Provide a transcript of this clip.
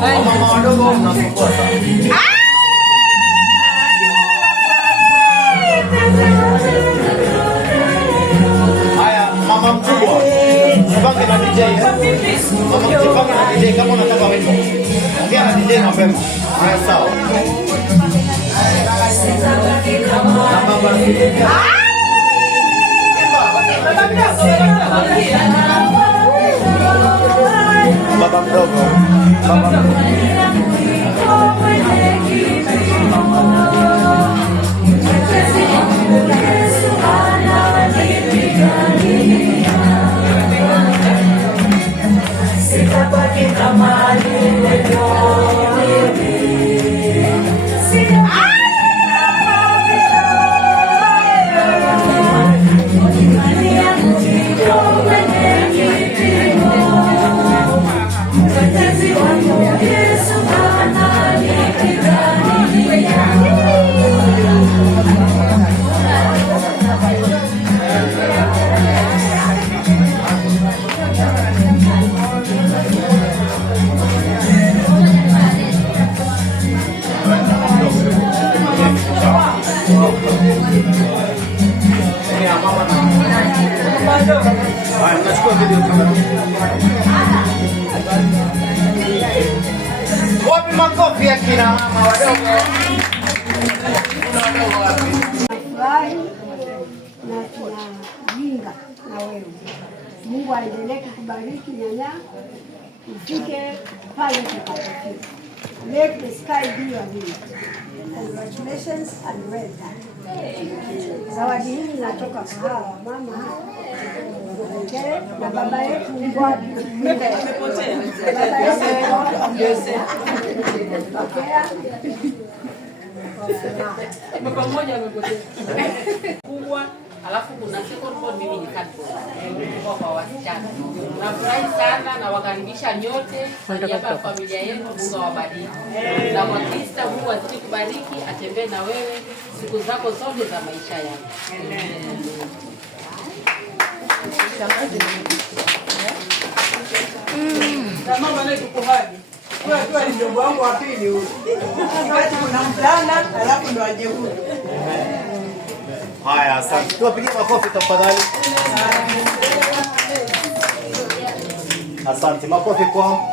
Mama wadogo mnasumbua sana. Haya, mama mkubwa. Jipange na DJ. Mama jipange na DJ kama unataka wimbo. Ongea na DJ mapema. Haya sawa. Baba mdogo. Baba mdogo. Wapi makofi ya kina mama wadogo? Furahi na tunajinga na wewe. Mungu aendelee kukubariki nyanya, ufike pale tutakapofikia. Let the sky be your limit. Congratulations and well done. Zawadi hii inatoka kwa hawa mama. Okay, na baba yetu ngwadi. Amepotea. Baba yetu baba mmoja amepotea. Kubwa, alafu kuna second born mimi ni kati. Kwa wasichana. Nafurahi sana na wakaribisha nyote hapa familia yetu, Mungu awabariki. Na Wakristo Mungu azidi kubariki, atembee na wewe siku zako zote za maisha yako. Mama na kukuhadi. Wewe ndio wangu wa pili huyu. Wakati kuna mvulana alafu ndo aje huyu. Haya, asante. Tuwapigie makofi tafadhali. Asante. Makofi kwao.